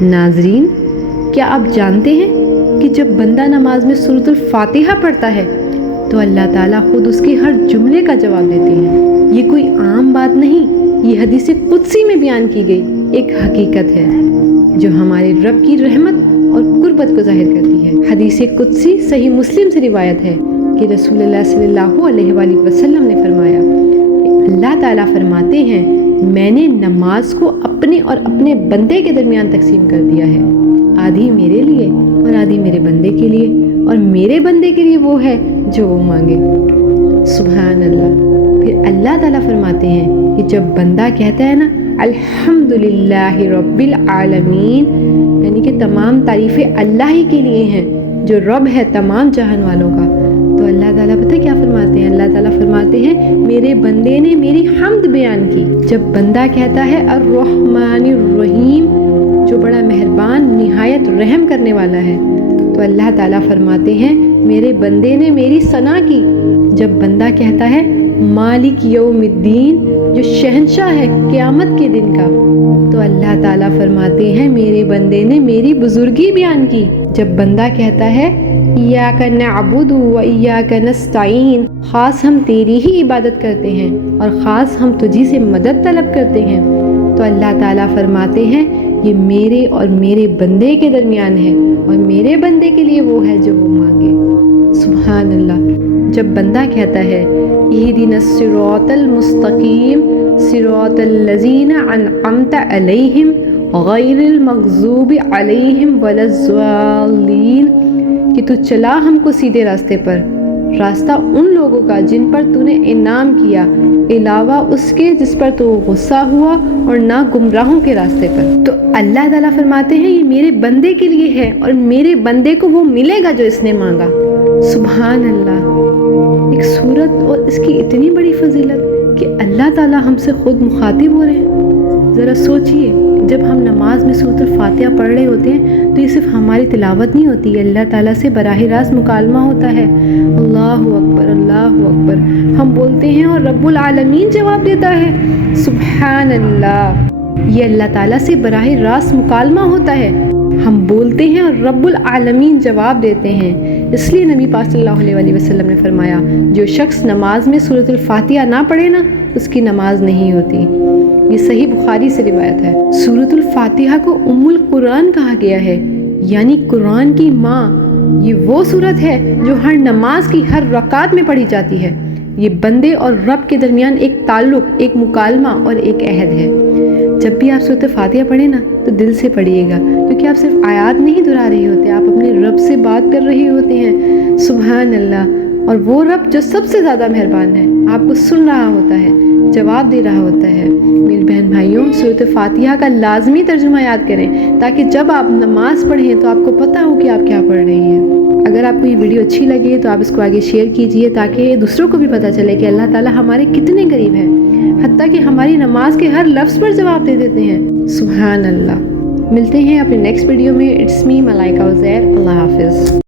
ناظرین، کیا آپ جانتے ہیں کہ جب بندہ نماز میں سورۃ الفاتحہ پڑھتا ہے تو اللہ تعالیٰ خود اس کے ہر جملے کا جواب دیتے ہیں؟ یہ کوئی عام بات نہیں، یہ حدیث قدسی میں بیان کی گئی ایک حقیقت ہے جو ہمارے رب کی رحمت اور قربت کو ظاہر کرتی ہے۔ حدیث قدسی صحیح مسلم سے روایت ہے کہ رسول اللہ صلی اللہ علیہ وآلہ وسلم نے فرمایا کہ اللہ تعالیٰ فرماتے ہیں، میں نے نماز کو اپنے اور اپنے بندے کے درمیان تقسیم کر دیا ہے، آدھی میرے لیے اور آدھی میرے بندے کے لیے، اور میرے بندے کے لیے وہ ہے جو وہ مانگے۔ سبحان اللہ۔ پھر اللہ تعالیٰ فرماتے ہیں کہ جب بندہ کہتا ہے نا الحمدللہ رب العالمین، یعنی کہ تمام تعریفیں اللہ ہی کے لیے ہیں جو رب ہے تمام جہان والوں کا، تو اللہ تعالیٰ پتہ کیا فرماتے ہیں؟ اللہ تعالیٰ فرماتے ہیں میرے بندے نے میری حمد بیان کی۔ جب بندہ کہتا ہے الرحمن الرحیم، جو بڑا مہربان نہایت رحم کرنے والا ہے، تو اللہ تعالیٰ فرماتے ہیں میرے بندے نے میری ثنا کی۔ جب بندہ کہتا ہے مالک یوم الدین، جو شہنشاہ ہے قیامت کے دن کا، تو اللہ تعالیٰ فرماتے ہیں میرے بندے نے میری بزرگی بیان کی۔ جب بندہ کہتا ہے ایاک نعبد و ایاک نستعین، خاص ہم تیری ہی عبادت کرتے ہیں اور خاص ہم تجھی سے مدد طلب کرتے ہیں، تو اللہ تعالیٰ فرماتے ہیں یہ میرے اور میرے بندے کے درمیان ہے اور میرے بندے کے لیے وہ ہے جو وہ مانگے۔ سبحان اللہ۔ جب بندہ کہتا ہے اہدنا الصراط المستقیم صراط الذین انعمت علیہم غیر المغضوب علیہم ولا الضالین، کہ تو چلا ہم کو سیدھے راستے پر، راستہ ان لوگوں کا جن پر تو نے انعام کیا، علاوہ اس کے جس پر تو غصہ ہوا، اور نہ گمراہوں کے راستے پر۔ تو اللہ تعالیٰ فرماتے ہیں یہ میرے بندے کے لیے ہے اور میرے بندے کو وہ ملے گا جو اس نے مانگا۔ سبحان اللہ۔ ایک صورت اور اس کی اتنی بڑی فضیلت کہ اللہ تعالیٰ ہم سے خود مخاطب ہو رہے ہیں۔ ذرا سوچئے، جب ہم نماز میں سورۃ الفاتحہ پڑھ رہے ہوتے ہیں تو یہ صرف ہماری تلاوت نہیں ہوتی ہے، اللہ تعالیٰ سے براہ راست مکالمہ ہوتا ہے۔ اللہ اکبر، اللہ اکبر ہم بولتے ہیں اور رب العالمین جواب دیتا ہے۔ سبحان اللہ۔ یہ اللہ تعالیٰ سے براہ راست مکالمہ ہوتا ہے، ہم بولتے ہیں اور رب العالمین جواب دیتے ہیں۔ اس لیے نبی پاک صلی اللہ علیہ وسلم نے فرمایا جو شخص نماز میں سورۃ الفاتحہ نہ پڑھے نا اس کی نماز نہیں ہوتی۔ یہ صحیح بخاری سے روایت ہے۔ سورۃ الفاتحہ کو ام القرآن کہا گیا ہے، یعنی قرآن کی ماں۔ یہ وہ سورت ہے جو ہر نماز کی ہر رکعت میں پڑھی جاتی ہے۔ یہ بندے اور رب کے درمیان ایک تعلق، ایک مکالمہ اور ایک عہد ہے۔ جب بھی آپ سورۃ فاتحہ پڑھیں نا تو دل سے پڑھیے گا، کیونکہ آپ صرف آیات نہیں دہرا رہے ہوتے، آپ اپنے رب سے بات کر رہے ہوتے ہیں۔ سبحان اللہ۔ اور وہ رب جو سب سے زیادہ مہربان ہے آپ کو سن رہا ہوتا ہے، جواب دے رہا ہوتا ہے۔ میرے بہن بھائیوں، سورۃ فاتحہ کا لازمی ترجمہ یاد کریں تاکہ جب آپ نماز پڑھیں تو آپ کو پتہ ہو کہ آپ کیا پڑھ رہے ہیں۔ اگر آپ کو یہ ویڈیو اچھی لگے تو آپ اس کو آگے شیئر کیجئے تاکہ دوسروں کو بھی پتہ چلے کہ اللہ تعالیٰ ہمارے کتنے قریب ہیں، حتیٰ کہ ہماری نماز کے ہر لفظ پر جواب دے دیتے ہیں۔ سبحان اللہ۔ ملتے ہیں اپنے نیکسٹ ویڈیو میں۔ اٹس می ملائکہ عزیر۔ اللہ حافظ۔